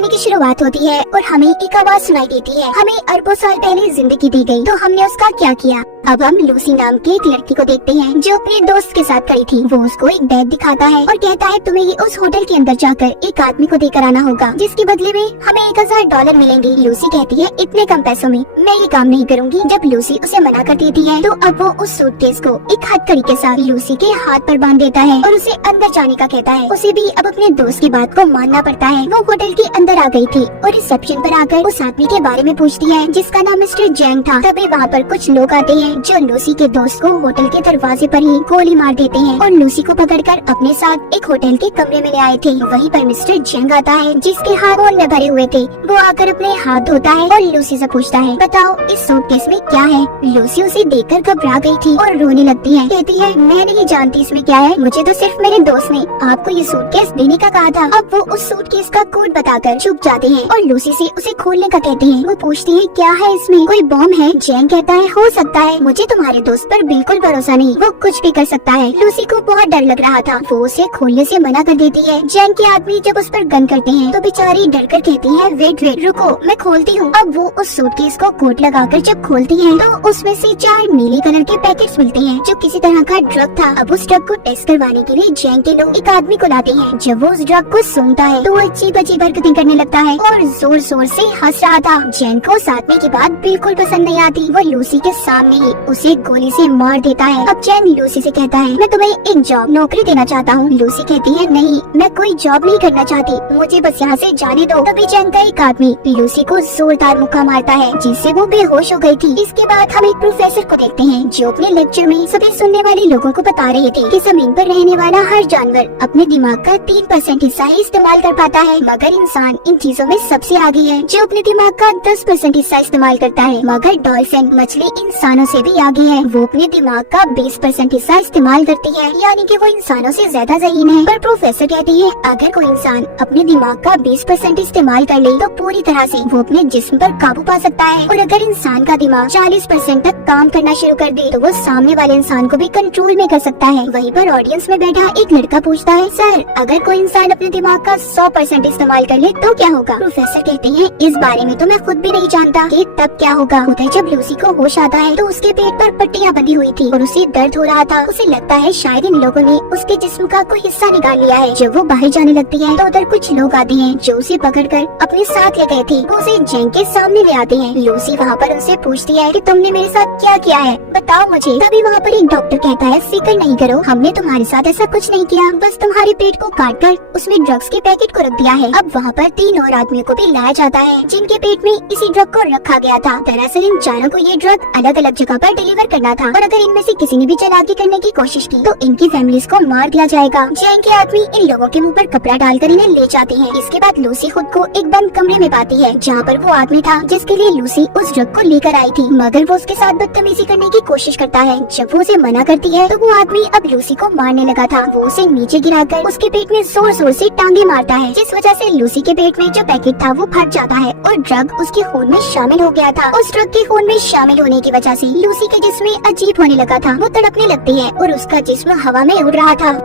कहानी की शुरुआत होती है और हमें एक आवाज सुनाई देती है। हमें अरबों साल पहले जिंदगी दी गई, तो हमने उसका क्या किया। अब हम लूसी नाम की एक लड़की को देखते हैं जो अपने दोस्त के साथ खड़ी थी। वो उसको एक बैग दिखाता है और कहता है तुम्हें ये उस होटल के अंदर जाकर एक आदमी को देकर आना होगा, जिसके बदले में हमें $1000 मिलेंगे। लूसी कहती है इतने कम पैसों में मैं ये काम नहीं करूंगी। जब लूसी उसे मना कर देती है तो अब वो उस सूटकेस को एक हथकड़ी के साथ लूसी के हाथ पर बांध देता है और उसे अंदर जाने का कहता है। उसे भी अब अपने दोस्त की बात को मानना पड़ता है। वो होटल के अंदर आ गई थी और रिसेप्शन पर आकर उस आदमी के बारे में पूछती है जिसका नाम मिस्टर जैंग था। तभी वहाँ पर कुछ लोग आते हैं जो लूसी के दोस्त को होटल के दरवाजे पर ही गोली मार देते हैं और लूसी को पकड़कर अपने साथ एक होटल के कमरे में ले आए थे। वहीं पर मिस्टर जैंग आता है जिसके हाथ खून में भरे हुए थे। वो आकर अपने हाथ धोता है और लूसी से पूछता है बताओ इस सूटकेस में क्या है। लूसी उसे देखकर घबरा गई थी और रोने लगती है। कहती है मैं नहीं जानती इसमें क्या है, मुझे तो सिर्फ मेरे दोस्त ने आपको ये सूटकेस देने का कहा था। अब वो उस सूटकेस का कोड बताकर चुप जाते हैं और लूसी से उसे खोलने का कहते हैं। वो पूछती है क्या है इसमें, कोई बॉम्ब है। जैंग कहता है हो सकता है, मुझे तुम्हारे दोस्त पर बिल्कुल भरोसा नहीं, वो कुछ भी कर सकता है। लूसी को बहुत डर लग रहा था, वो उसे खोलने से मना कर देती है। जैंग के आदमी जब उस पर गन करते हैं तो बेचारी डर कर कहती है वेट रुको मैं खोलती हूँ। अब वो उस सूटकेस को कोट लगाकर जब खोलती है तो उसमें से 4 नीले कलर के पैकेट्स मिलते हैं जो किसी तरह का ड्रग था। अब उस ड्रग को टेस्ट करवाने के लिए जैंग के लोग एक आदमी को लाते हैं। जब वो उस ड्रग को सूंघता है तो वो अजीब अजीब हरकतें करने लगता है और जोर जोर से हंस रहा था। जैंग को उस आदमी की बात बिल्कुल पसंद नहीं आती। वो लूसी के सामने ही उसे गोली से मार देता है। अब जैंग लूसी से कहता है मैं तुम्हें एक जॉब नौकरी देना चाहता हूँ। लूसी कहती है नहीं मैं कोई जॉब नहीं करना चाहती, मुझे बस यहाँ से जाने दो। तभी जैंग का एक आदमी लूसी को जोरदार मुक्का मारता है जिससे वो बेहोश हो गई थी। इसके बाद हम एक प्रोफेसर को देखते हैं जो अपने लेक्चर में सभी सुनने वाले लोगों को बता रहे थे कि जमीन पर रहने वाला हर जानवर अपने दिमाग का 3% हिस्सा ही इस्तेमाल कर पाता है, मगर इंसान इन चीजों में सबसे आगे है जो अपने दिमाग का 10% हिस्सा इस्तेमाल करता है। मगर डॉल्फिन मछली इंसानों से भी आगे है, वो अपने दिमाग का 20% हिस्सा इस्तेमाल करती है, यानी कि वो इंसानों से ज्यादा ज़हीन है। पर प्रोफेसर कहती है अगर कोई इंसान अपने दिमाग का 20% इस्तेमाल कर ले तो पूरी तरह से वो अपने जिस्म पर काबू पा सकता है, और अगर इंसान का दिमाग 40% तक काम करना शुरू कर दे तो वो सामने वाले इंसान को भी कंट्रोल में कर सकता है। वहीं पर ऑडियंस में बैठा एक लड़का पूछता है सर अगर कोई इंसान अपने दिमाग का 100% इस्तेमाल कर ले तो क्या होगा। प्रोफेसर कहते हैं इस बारे में तो मैं खुद भी नहीं जानता कि तब क्या होगा। उधर जब लूसी को होश आता है तो उसके पेट पर पट्टियां बंधी हुई थी और उसे दर्द हो रहा था। उसे लगता है शायद इन लोगों ने उसके जिस्म का कोई हिस्सा निकाल लिया है। जब वो बाहर जाने लगती है तो उधर कुछ लोग आते हैं जो उसे पकड़कर अपने साथ ले गए थे। वो उसे जैंग के सामने ले आते हैं। लूसी वहाँ पर उनसे पूछती है कि तुमने मेरे साथ क्या किया है, बताओ मुझे। तभी वहाँ पर एक डॉक्टर कहता है फिक्र नहीं करो, हमने तुम्हारे साथ ऐसा कुछ नहीं किया, बस तुम्हारे पेट को काट कर उसमें ड्रग्स के पैकेट को रख दिया है। अब वहाँ पर 3 और आदमियों को भी लाया जाता है जिनके पेट में इसी ड्रग को रखा गया था। दरअसल इन चारों को ये ड्रग अलग अलग जगह पर डिलीवर करना था और अगर इनमें से किसी ने भी चालाकी करने की कोशिश की तो इनकी फैमिलीज को मार दिया जाएगा। जैंग के आदमी इन लोगों के मुंह पर कपड़ा डालकर इन्हें ले जाते हैं। इसके बाद लूसी खुद को एक बंद कमरे में पाती है जहाँ पर वो आदमी था जिसके लिए लूसी उस ड्रग को लेकर आई थी, मगर वो उसके साथ बदतमीजी करने की कोशिश करता है। जब वो उसे मना करती है तो वो आदमी अब लूसी को मारने लगा था। वो उसे नीचे गिराकर उसके पेट में जोर जोर से टांगे मारता है, जिस वजह से लूसी के पेट में जो पैकेट था वो फट जाता है और ड्रग उसके खून में शामिल हो गया था। उस ड्रग के खून में शामिल होने की वजह से लूसी के जिस्म में अजीब होने लगा था, वो तड़पने लगती है और उसका जिस्म हवा में उड़ रहा था।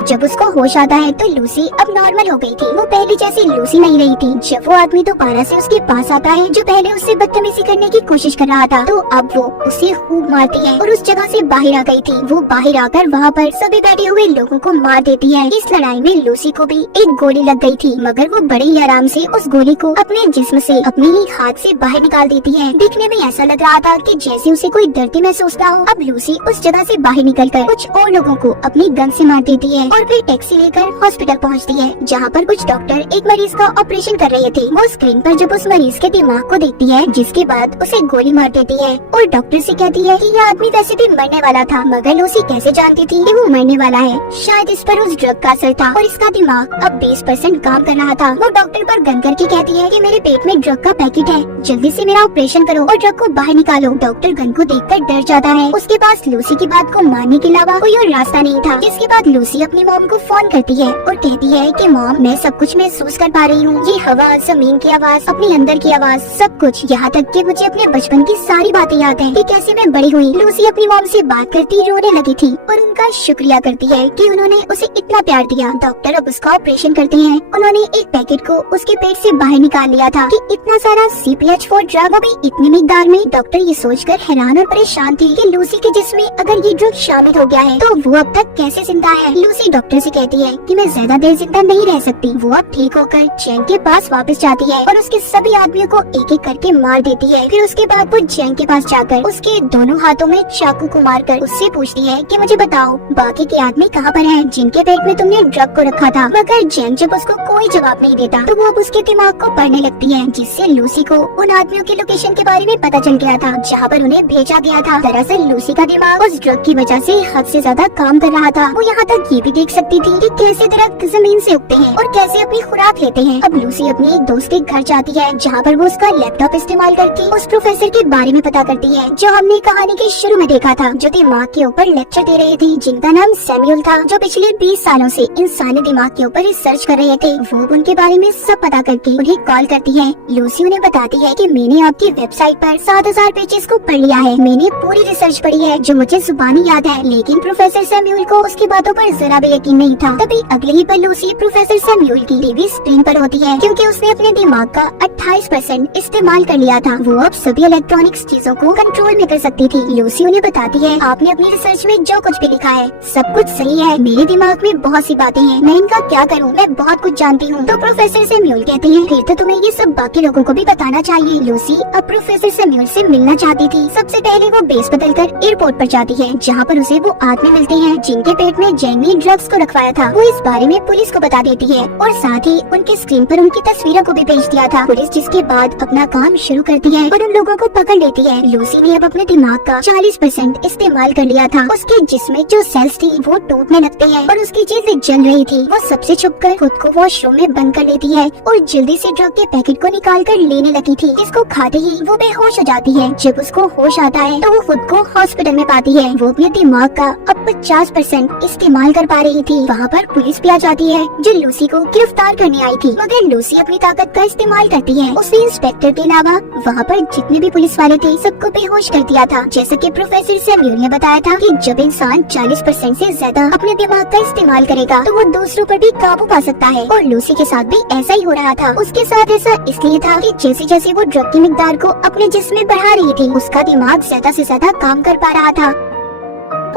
जब उसको होश आता है तो लूसी अब नॉर्मल हो गई थी, वो पहले जैसी लूसी नहीं रही थी। जब वो आदमी दोबारा से उसके पास आता है जो पहले उससे बदतमीजी करने की कोशिश कर रहा था तो अब वो उसे खूब मारती है और उस जगह से बाहर आ गई थी। वो बाहर आकर वहाँ पर सभी बैठे हुए लोगों को मार देती है। इस लड़ाई में लूसी को भी एक गोली लग गई थी, मगर वो बड़े ही आराम से उस गोली को अपने जिस्म से अपने ही हाथ से बाहर निकाल देती है। दिखने में ऐसा लग रहा था कि जैसे उसे कोई डरते महसूस हो। अब लूसी उस जगह से बाहर निकलकर कुछ और लोगों को अपनी गन से मार देती है और फिर टैक्सी लेकर हॉस्पिटल पहुंचती है जहां पर कुछ डॉक्टर एक मरीज का ऑपरेशन कर रहे थे। वो स्क्रीन पर जब उस मरीज के दिमाग को देखती है जिसके बाद उसे गोली मार देती है और डॉक्टर से कहती है कि यह आदमी वैसे भी मरने वाला था, मगर लूसी कैसे जानती थी कि वो मरने वाला है। शायद इस पर उस ड्रग का असर था और इसका दिमाग अब 20% काम कर रहा था। वो डॉक्टर पर गन करके कहती है कि मेरे पेट में ड्रग का पैकेट है, जल्दी से मेरा ऑपरेशन करो और ड्रग को बाहर निकालो। डॉक्टर गन को देखकर डर जाता है। उसके पास लूसी की बात को मानने के अलावा कोई और रास्ता नहीं था, जिसके बाद लूसी अपनी मॉम को फोन करती है और कहती है कि मॉम, मैं सब कुछ महसूस कर पा रही हूँ, ये हवा, जमीन की आवाज, अपने अंदर की आवाज, सब कुछ, यहाँ तक कि मुझे अपने बचपन की सारी बातें याद है कि कैसे मैं बड़ी हुई। लूसी अपनी मॉम से बात करती रोने लगी थी और उनका शुक्रिया करती है कि उन्होंने उसे इतना प्यार दिया। डॉक्टर अब उसका ऑपरेशन करते हैं। उन्होंने एक पैकेट को उसके पेट से बाहर निकाल लिया था कि इतना सारा CPH4 ड्रग, वो भी इतनी मिकदार में। डॉक्टर ये सोचकर हैरान और परेशान थी कि लूसी के जिस्म में अगर ये ड्रग शामिल हो गया है तो वो अब तक कैसे जिंदा है। लूसी डॉक्टर से कहती है कि मैं ज्यादा देर जिंदा नहीं रह सकती। वो अब ठीक होकर जैंग के पास वापस जाती है और उसके सभी आदमियों को एक एक करके मार देती है। फिर उसके बाद वो जैंग के पास जाकर उसके दोनों हाथों में चाकू को मारकर उससे पूछती है कि मुझे बताओ बाकी के आदमी कहाँ पर हैं जिनके पेट में तुमने ड्रग को रखा था। मगर जैंग जब उसको कोई जवाब नहीं देता तो वो अब उसके दिमाग को पढ़ने लगती है, जिससे लूसी को उन आदमियों की लोकेशन के बारे में पता चल गया था जहाँ पर उन्हें भेजा गया था। दरअसल लूसी का दिमाग उस ड्रग की वजह से हद से ज्यादा काम कर रहा था। वो यहाँ तक ये भी देख सकती थी कि कैसे दरख्त जमीन से उगते हैं और कैसे अपनी खुराक लेते हैं। अब लूसी अपनी एक दोस्त के घर जाती है जहाँ पर वो उसका लैपटॉप इस्तेमाल करके उस प्रोफेसर के बारे में पता करती है जो हमने कहानी के शुरू में देखा था, जो दिमाग के ऊपर लेक्चर दे रहे थे, जिनका नाम सैमुअल था, जो पिछले 20 सालों से इंसानी दिमाग के ऊपर रिसर्च कर रहे थे। वो उनके बारे में सब पता करके उन्हें कॉल करती है। लूसी उन्हें बताती है कि मैंने आपकी वेबसाइट पर 7000 पेजेस को पढ़ लिया है, मैंने पूरी रिसर्च पढ़ी है जो मुझे जुबानी याद है। लेकिन प्रोफेसर सैमुअल को उसकी बातों पर जरा भी यकीन नहीं था। तभी अगले ही पल लूसी प्रोफेसर सैमुअल की टीवी स्क्रीन पर होती है क्योंकि उसने अपने दिमाग का 28% इस्तेमाल कर लिया था। वो अब सभी इलेक्ट्रॉनिक्स चीजों को कंट्रोल में कर सकती थी। लूसी उन्हें बताती है आपने अपनी रिसर्च में जो कुछ भी लिखा है सब कुछ सही है, मेरे दिमाग में बहुत सी बातें हैं, मैं इनका क्या करूं, मैं बहुत कुछ जानती हूं। तो प्रोफेसर सैमुअल कहते हैं फिर तो तुम्हें ये सब बाकी लोगों को भी बताना चाहिए। लूसी अब प्रोफेसर सैमुअल से मिलना चाहती थी। सबसे पहले वो बेस बदलकर एयरपोर्ट पर जाती है जहाँ पर उसे वो आदमी मिलते हैं जिनके पेट में जैंग ने ड्रग्स को रखवाया था। वो इस बारे में पुलिस को बता देती है और साथ ही उनके स्क्रीन पर उनकी तस्वीरों को भी भेज दिया था। पुलिस जिसके बाद अपना काम शुरू करती है और उन लोगों को पकड़ लेती है। लूसी ने अब अपने दिमाग का 40% इस्तेमाल कर लिया था। उसके जिस्म में जो सेल्स थी वो टूटने लगते हैं और उसकी चीजें जल रही थी। वो सबसे छुपकर खुद को वॉशरूम में बंद कर लेती है और जल्दी से ड्रग के पैकेट को निकाल कर लेने लगी थी, जिसको खाते ही वो बेहोश हो जाती है। जब उसको होश आता है तो वो खुद को हॉस्पिटल में पाती है। वो अपने दिमाग का अब 50% इस्तेमाल कर पा रही थी। वहाँ पर पुलिस भी आ जाती है जो लूसी को गिरफ्तार करने आई थी। मगर लूसी अपनी ताकत का इस्तेमाल करती है। उसने इंस्पेक्टर के अलावा वहाँ पर जितने भी पुलिस वाले थे सबको बेहोश कर दिया था। जैसे कि प्रोफेसर सैमुअल ने बताया था कि जब इंसान 40% से ज्यादा अपने दिमाग का इस्तेमाल करेगा तो वो दूसरों पर भी काबू पा सकता है। और लूसी के साथ भी ऐसा ही हो रहा था। उसके साथ ऐसा इसलिए था कि जैसे जैसे वो ड्रग की मिकदार को अपने जिस्म में बढ़ा रही थी उसका दिमाग ज्यादा से ज्यादा काम कर पा रहा था।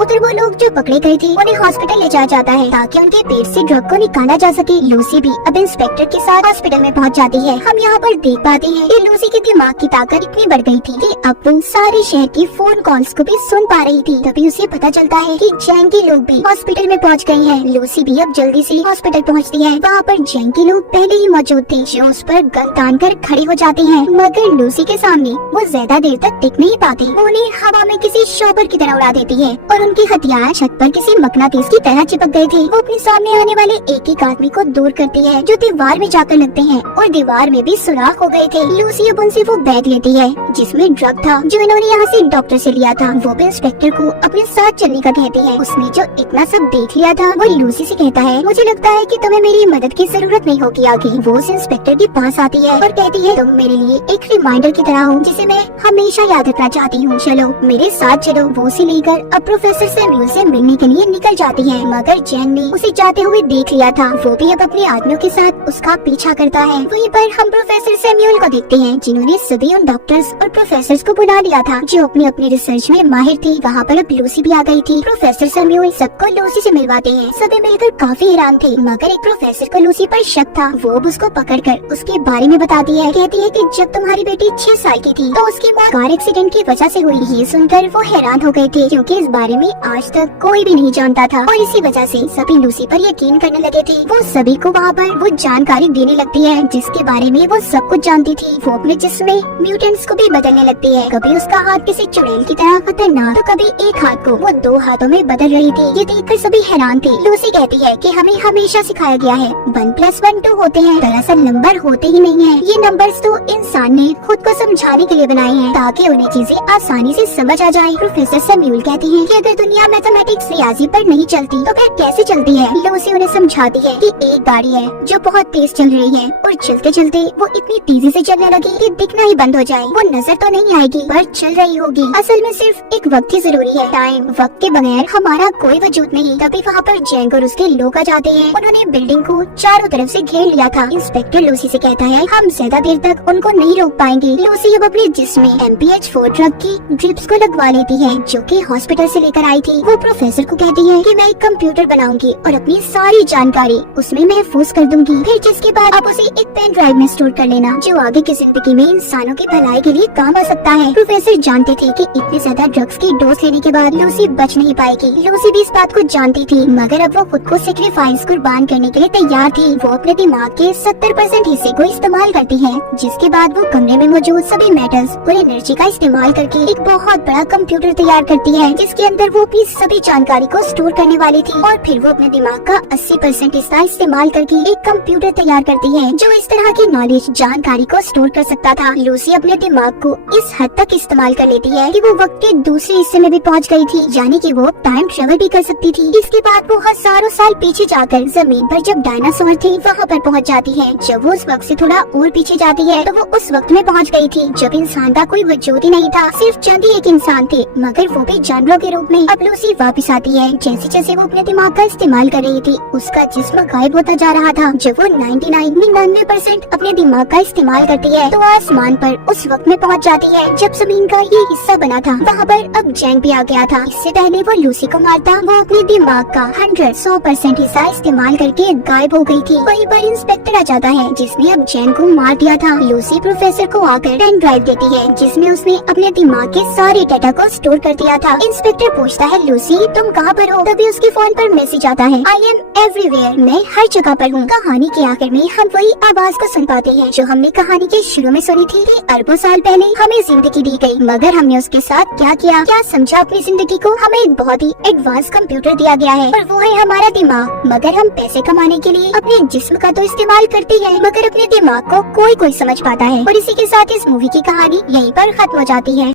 उधर वो लोग जो पकड़े गए थे उन्हें हॉस्पिटल ले जाया जाता है ताकि उनके पेट से ड्रग को निकाला जा सके। लूसी भी अब इंस्पेक्टर के साथ हॉस्पिटल में पहुंच जाती है। हम यहाँ पर देख पाते हैं कि लूसी के दिमाग की ताकत इतनी बढ़ गई थी कि अब वो सारे शहर की फोन कॉल्स को भी सुन पा रही थी। तभी उसे पता चलता है कि जैंग के लोग भी हॉस्पिटल में पहुँच गए हैं। लूसी भी अब जल्दी से हॉस्पिटल पहुँचती है। वहाँ पर जैंग के लोग पहले ही मौजूद थे जो उस पर गन तान कर खड़े हो जाते हैं। मगर लूसी के सामने वो ज्यादा देर तक टिक नहीं पाती। वो उन्हें हवा में किसी शॉपर की तरह उड़ा देती है और उनके हथियार छत पर किसी मकनातीस की तरह चिपक गए थे। वो अपने सामने आने वाले एक एक आदमी को दूर करती है जो दीवार में जाकर लगते हैं और दीवार में भी सुराख हो गए थे। लूसी अब उनसे वो बैग लेती है जिसमें ड्रग था जो इन्होंने यहाँ से डॉक्टर से लिया था। वो भी इंस्पेक्टर को अपने साथ चलने का कहती है। उसने जो इतना सब देख लिया था वो लूसी से कहता है मुझे लगता है कि तुम्हें मेरी मदद की जरूरत नहीं होगी आगे। वो उस इंस्पेक्टर के पास आती है और कहती है तुम मेरे लिए एक रिमाइंडर की तरह हो जिसे मैं हमेशा याद रखना चाहती हूँ, चलो मेरे साथ चलो। वो उसे लेकर अब प्रोफेसर सैमुअल से मिलने के लिए निकल जाती है। मगर जैंग ने उसे जाते हुए देख लिया था। वो भी अब अपने आदमियों के साथ उसका पीछा करता है। वहीं पर हम प्रोफेसर सैमुअल को देखते हैं जिन्होंने सभी उन डॉक्टर्स और प्रोफेसर्स को बुला लिया था जो अपनी अपनी रिसर्च में माहिर थे। वहाँ पर अब लूसी भी आ गई थी। प्रोफेसर सैमुअल सबको लूसी से मिलवाते हैं। सभी मिलकर काफी हैरान थे मगर एक प्रोफेसर को लूसी पर शक था। वो अब उसको पकड़कर उसके बारे में बताती है। कहती है कि जब तुम्हारी बेटी 6 साल की थी तो उसकी मौत कार एक्सीडेंट की वजह से हुई। ये सुनकर वो हैरान हो गए थे क्योंकि इस बारे में आज तक कोई भी नहीं जानता था और इसी वजह से सभी लूसी पर यकीन करने लगे थे। वो सभी को वहाँ पर वो जानकारी देने लगती है जिसके बारे में वो सब कुछ जानती थी। वो अपने जिस्म में म्यूटेंट्स को भी बदलने लगती है। कभी उसका हाथ किसी चुड़ैल की तरह खतरनाक तो कभी एक हाथ को वो 2 हाथों में बदल रही थी। ये देखकर सभी हैरान थे। लूसी कहती है कि हमें हमेशा सिखाया गया है 1+1 2 होते हैं, दरअसल नंबर होते ही नहीं है। ये नंबर्स तो इंसान ने खुद को समझाने के लिए बनाए हैं ताकि उन्हें चीजें आसानी से समझ आ जाए। प्रोफेसर सैमुअल कहते हैं कि अगर दुनिया मैथमेटिक्स रियाजी पर नहीं चलती तो फिर कैसे चलती है? लूसी उन्हें समझाती है कि एक गाड़ी है जो बहुत तेज चल रही है और चलते चलते वो इतनी तेजी से चलने लगी कि दिखना ही बंद हो जाए। वो नजर तो नहीं आएगी पर चल रही होगी। असल में सिर्फ एक वक्त ही जरूरी है। टाइम, वक्त के बगैर हमारा कोई वजूद नहीं। तभी वहाँ पर जैंग और उसके लोग आ जाते हैं। उन्होंने बिल्डिंग को चारों तरफ से घेर लिया था। इंस्पेक्टर लूसी से कहता है हम ज्यादा देर तक उनको नहीं रोक पाएंगे। लूसी अब अपने जिस्म में MPH-4 ड्रग की ड्रिप्स को लगवा लेती है जो कि हॉस्पिटल से लेकर आई थी। वो प्रोफेसर को कहती है कि मैं एक कंप्यूटर बनाऊंगी और अपनी सारी जानकारी उसमें महफूज कर दूंगी, फिर जिसके बाद आप उसे एक पेन ड्राइव में स्टोर कर लेना जो आगे की जिंदगी में इंसानों की भलाई के लिए काम आ सकता है। प्रोफेसर जानते थे कि इतनी ज्यादा ड्रग्स की डोज लेने के बाद लूसी बच नहीं पाएगी। लूसी भी इस बात को जानती थी मगर अब वो खुद को सेक्रीफाइस कुर्बान करने के लिए तैयार थी। वो अपने दिमाग के 70% हिस्से को इस्तेमाल करती है जिसके बाद वो कमरे में मौजूद सभी मेटल्स और एनर्जी का इस्तेमाल करके एक बहुत बड़ा कंप्यूटर तैयार करती है जिसके अंदर वो अपनी सभी जानकारी को स्टोर करने वाली थी। और फिर वो अपने दिमाग का 80% हिस्सा इस्तेमाल करके एक कंप्यूटर तैयार करती है जो इस तरह की नॉलेज, जानकारी को स्टोर कर सकता था। लूसी अपने दिमाग को इस हद तक इस्तेमाल कर लेती है कि वो वक्त के दूसरे हिस्से में भी पहुंच गई थी, यानी कि वो टाइम ट्रेवल भी कर सकती थी। इसके बाद वो हजारों साल पीछे जाकर जमीन पर जब डायनासोर थे वहाँ पर पहुँच जाती है। जब वो उस वक्त से थोड़ा और पीछे जाती है तो वो उस वक्त में पहुँच गई थी जब इंसान का कोई वजूद ही नहीं था, सिर्फ चंद ही एक इंसान थे मगर वो भी जानवरों के रूप में। अब लूसी वापस आती है। जैसे जैसे वो अपने दिमाग का इस्तेमाल कर रही थी उसका जिस्म गायब होता जा रहा था। जब वो 99% अपने दिमाग का इस्तेमाल करती है तो आसमान पर उस वक्त में पहुंच जाती है जब जमीन का ये हिस्सा बना था। वहाँ पर अब जैंग भी आ गया था। इससे पहले वो लूसी को मारता वो अपने दिमाग का 100% हिस्सा इस्तेमाल करके गायब हो गई थी। वहीं पर इंस्पेक्टर आ जाता है जिसने अब जैंग को मार दिया था। लूसी प्रोफेसर को आकर पेन ड्राइव देती है जिसमें उसने अपने दिमाग के सारे डाटा को स्टोर कर दिया था। इंस्पेक्टर पूछता है लूसी तुम कहाँ पर हो? तभी उसके फोन पर मैसेज आता है आई एम एवरीवेयर, मैं हर जगह पर हूँ। कहानी के आखिर में हम वही आवाज को सुन पाते हैं जो हमने कहानी के शुरू में सुनी थी कि अरबों साल पहले हमें जिंदगी दी गई मगर हमने उसके साथ क्या किया, क्या समझा अपनी जिंदगी को। हमें एक बहुत ही एडवांस कंप्यूटर दिया गया है और वो है हमारा दिमाग, मगर हम पैसे कमाने के लिए अपने जिस्म का तो इस्तेमाल करते हैं मगर अपने दिमाग को कोई समझ पाता है। और इसी के साथ इस मूवी की कहानी यहीं पर खत्म हो जाती है।